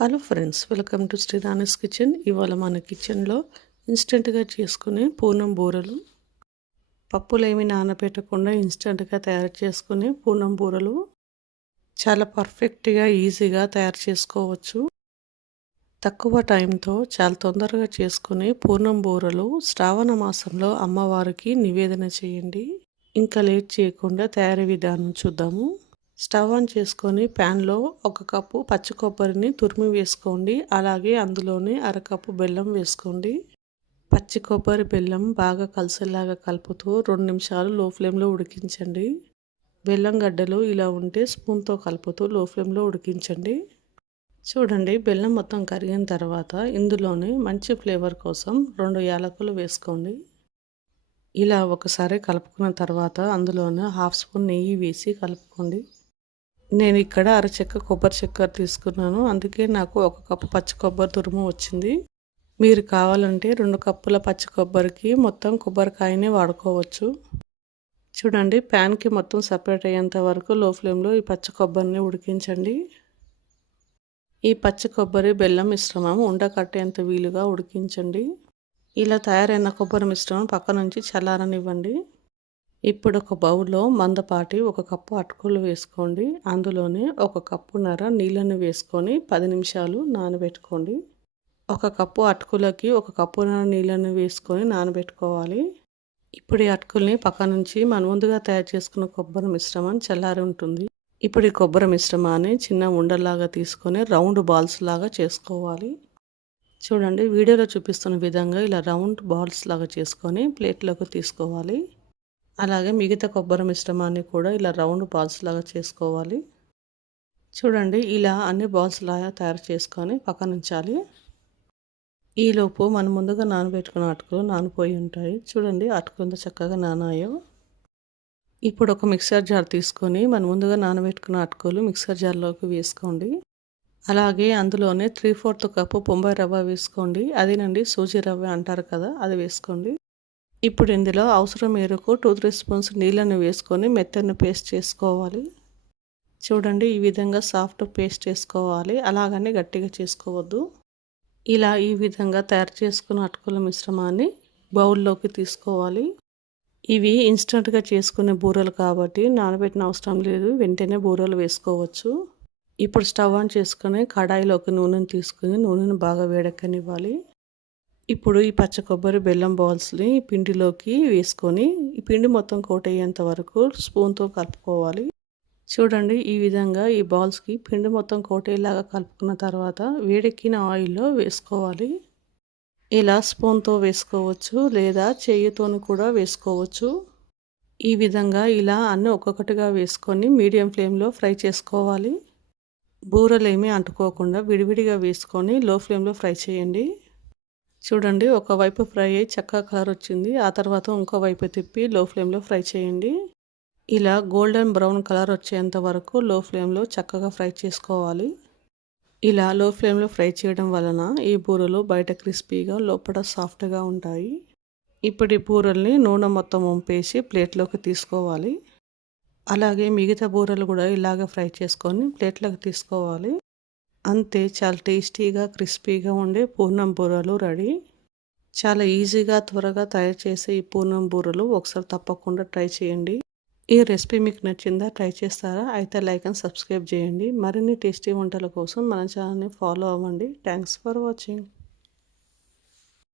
Hello friends, welcome to Srirani's kitchen. ఇవాళ మన కిచెన్లో ఇన్స్టెంట్గా చేసుకునే పూర్ణం బూరెలు, పప్పులేమి నానబెట్టకుండా ఇన్స్టెంట్గా తయారు చేసుకునే పూర్ణం బూరెలు చాలా పర్ఫెక్ట్గా ఈజీగా తయారు చేసుకోవచ్చు. తక్కువ టైంతో చాలా తొందరగా చేసుకునే పూర్ణం బూరెలు శ్రావణ మాసంలో అమ్మవారికి నివేదన చేయండి. ఇంకా లేట్ చేయకుండా తయారీ విధానం చూద్దాము. స్టవ్ ఆన్ చేసుకొని ప్యాన్లో 1 కప్పు పచ్చి కొబ్బరిని తురిమి వేసుకోండి. అలాగే అందులోనే అరకప్పు బెల్లం వేసుకోండి. పచ్చి కొబ్బరి బెల్లం బాగా కలిసేలాగా కలుపుతూ 2 నిమిషాలు లో ఫ్లేమ్లో ఉడికించండి. బెల్లం గడ్డలు ఇలా ఉంటే స్పూన్తో కలుపుతూ లో ఫ్లేమ్లో ఉడికించండి. చూడండి, బెల్లం మొత్తం కరిగిన తర్వాత ఇందులోనే మంచి ఫ్లేవర్ కోసం 2 యాలకులు వేసుకోండి. ఇలా ఒకసారి కలుపుకున్న తర్వాత అందులోనే 1/2 స్పూన్ నెయ్యి వేసి కలుపుకోండి. నేను ఇక్కడ అరచెక్క కొబ్బరి చక్కెర తీసుకున్నాను, అందుకే నాకు 1 కప్పు పచ్చి కొబ్బరి తురుము వచ్చింది. మీరు కావాలంటే 2 కప్పుల పచ్చి కొబ్బరికి మొత్తం కొబ్బరికాయనే వాడుకోవచ్చు. చూడండి, ప్యాన్కి మొత్తం సపరేట్ అయ్యేంత వరకు లో ఫ్లేమ్లో ఈ పచ్చి కొబ్బరిని ఉడికించండి. ఈ పచ్చి కొబ్బరి బెల్లం మిశ్రమం ఉండకట్టేంత వీలుగా ఉడికించండి. ఇలా తయారైన కొబ్బరి మిశ్రమం పక్క నుంచి చల్లారనివ్వండి. ఇప్పుడు ఒక బౌల్లో మందపాటి 1 కప్పు అటుకులు వేసుకోండి. అందులోనే 1 కప్పున్నర నీళ్ళను వేసుకొని 10 నిమిషాలు నానబెట్టుకోండి. 1 కప్పు అటుకులకి 1 కప్పున్నర నీళ్ళను వేసుకొని నానబెట్టుకోవాలి. ఇప్పుడు ఈ అటుకుల్ని పక్క నుంచి మనం ముందుగా తయారు చేసుకున్న కొబ్బరి మిశ్రమం చల్లారి ఉంటుంది. ఇప్పుడు ఈ కొబ్బరి మిశ్రమాన్ని చిన్న ఉండలాగా తీసుకొని రౌండ్ బాల్స్ లాగా చేసుకోవాలి. చూడండి, వీడియోలో చూపిస్తున్న విధంగా ఇలా రౌండ్ బాల్స్ లాగా చేసుకొని ప్లేట్లోకి తీసుకోవాలి. అలాగే మిగతా కొబ్బరి మిశ్రమాన్ని కూడా ఇలా రౌండ్ బాల్స్ లాగా చేసుకోవాలి. చూడండి, ఇలా అన్ని బాల్స్ లాగా తయారు చేసుకొని పక్కన ఉంచాలి. ఈలోపు మనం ముందుగా నానబెట్టుకున్న అటుకులు నానిపోయి ఉంటాయి. చూడండి, అటుకులు ఎంత చక్కగా నానాయో. ఇప్పుడు ఒక మిక్సర్ జార్ తీసుకొని మనం ముందుగా నానబెట్టుకున్న అటుకులు మిక్సర్ జార్లోకి వేసుకోండి. అలాగే అందులోనే 3/4 కప్పు బొంబాయి రవ్వ వేసుకోండి. అదేనండి, సూజీ రవ్వ అంటారు కదా, అది వేసుకోండి. ఇప్పుడు ఇందులో అవసరం మేరకు 2-3 స్పూన్స్ నీళ్ళను వేసుకొని మెత్తని పేస్ట్ చేసుకోవాలి. చూడండి, ఈ విధంగా సాఫ్ట్ పేస్ట్ చేసుకోవాలి, అలాగని గట్టిగా చేసుకోవద్దు. ఇలా ఈ విధంగా తయారు చేసుకున్న అటుకుల మిశ్రమాన్ని బౌల్లోకి తీసుకోవాలి. ఇవి ఇన్స్టెంట్గా చేసుకునే బూరెలు కాబట్టి నానబెట్టిన అవసరం లేదు, వెంటనే బూరెలు వేసుకోవచ్చు. ఇప్పుడు స్టవ్ ఆన్ చేసుకొని కడాయిలోకి నూనెను తీసుకుని నూనెను బాగా వేడెక్కనివ్వాలి. ఇప్పుడు ఈ పచ్చ కొబ్బరి బెల్లం బాల్స్ని పిండిలోకి వేసుకొని ఈ పిండి మొత్తం కోట్ అయ్యేంత వరకు స్పూన్తో కలుపుకోవాలి. చూడండి, ఈ విధంగా ఈ బాల్స్కి పిండి మొత్తం కోట్ అయ్యేలాగా కలుపుకున్న తర్వాత వేడెక్కిన ఆయిల్లో వేసుకోవాలి. ఇలా స్పూన్తో వేసుకోవచ్చు లేదా చేయితోని కూడా వేసుకోవచ్చు. ఈ విధంగా ఇలా అన్నీ ఒక్కొక్కటిగా వేసుకొని మీడియం ఫ్లేమ్లో ఫ్రై చేసుకోవాలి. బూరెలేమీ అంటుకోకుండా విడివిడిగా వేసుకొని లో ఫ్లేమ్లో ఫ్రై చేయండి. చూడండి, ఒకవైపు ఫ్రై అయ్యి చక్కగా కలర్ వచ్చింది. ఆ తర్వాత ఇంకో వైపు తిప్పి లో ఫ్లేమ్లో ఫ్రై చేయండి. ఇలా గోల్డెన్ బ్రౌన్ కలర్ వచ్చేంత వరకు లో ఫ్లేమ్లో చక్కగా ఫ్రై చేసుకోవాలి. ఇలా లో ఫ్లేమ్లో ఫ్రై చేయడం వలన ఈ బూరెలు బయట క్రిస్పీగా లోపల సాఫ్ట్గా ఉంటాయి. ఇప్పుడు ఈ బూరెల్ని నూనె మొత్తం వంపేసి ప్లేట్లోకి తీసుకోవాలి. అలాగే మిగతా బూరెలు కూడా ఇలాగే ఫ్రై చేసుకొని ప్లేట్లోకి తీసుకోవాలి. అంతే, చాలా టేస్టీగా క్రిస్పీగా ఉండే పూర్ణం బూరెలు రెడీ. చాలా ఈజీగా త్వరగా తయారు చేసే ఈ పూర్ణం బూరెలు ఒకసారి తప్పకుండా ట్రై చేయండి. ఈ రెసిపీ మీకు నచ్చిందా? ట్రై చేస్తారా? అయితే లైక్ అండ్ సబ్స్క్రైబ్ చేయండి. మరిన్ని టేస్టీ వంటల కోసం మన ఛానల్ని ఫాలో అవ్వండి. Thanks for watching.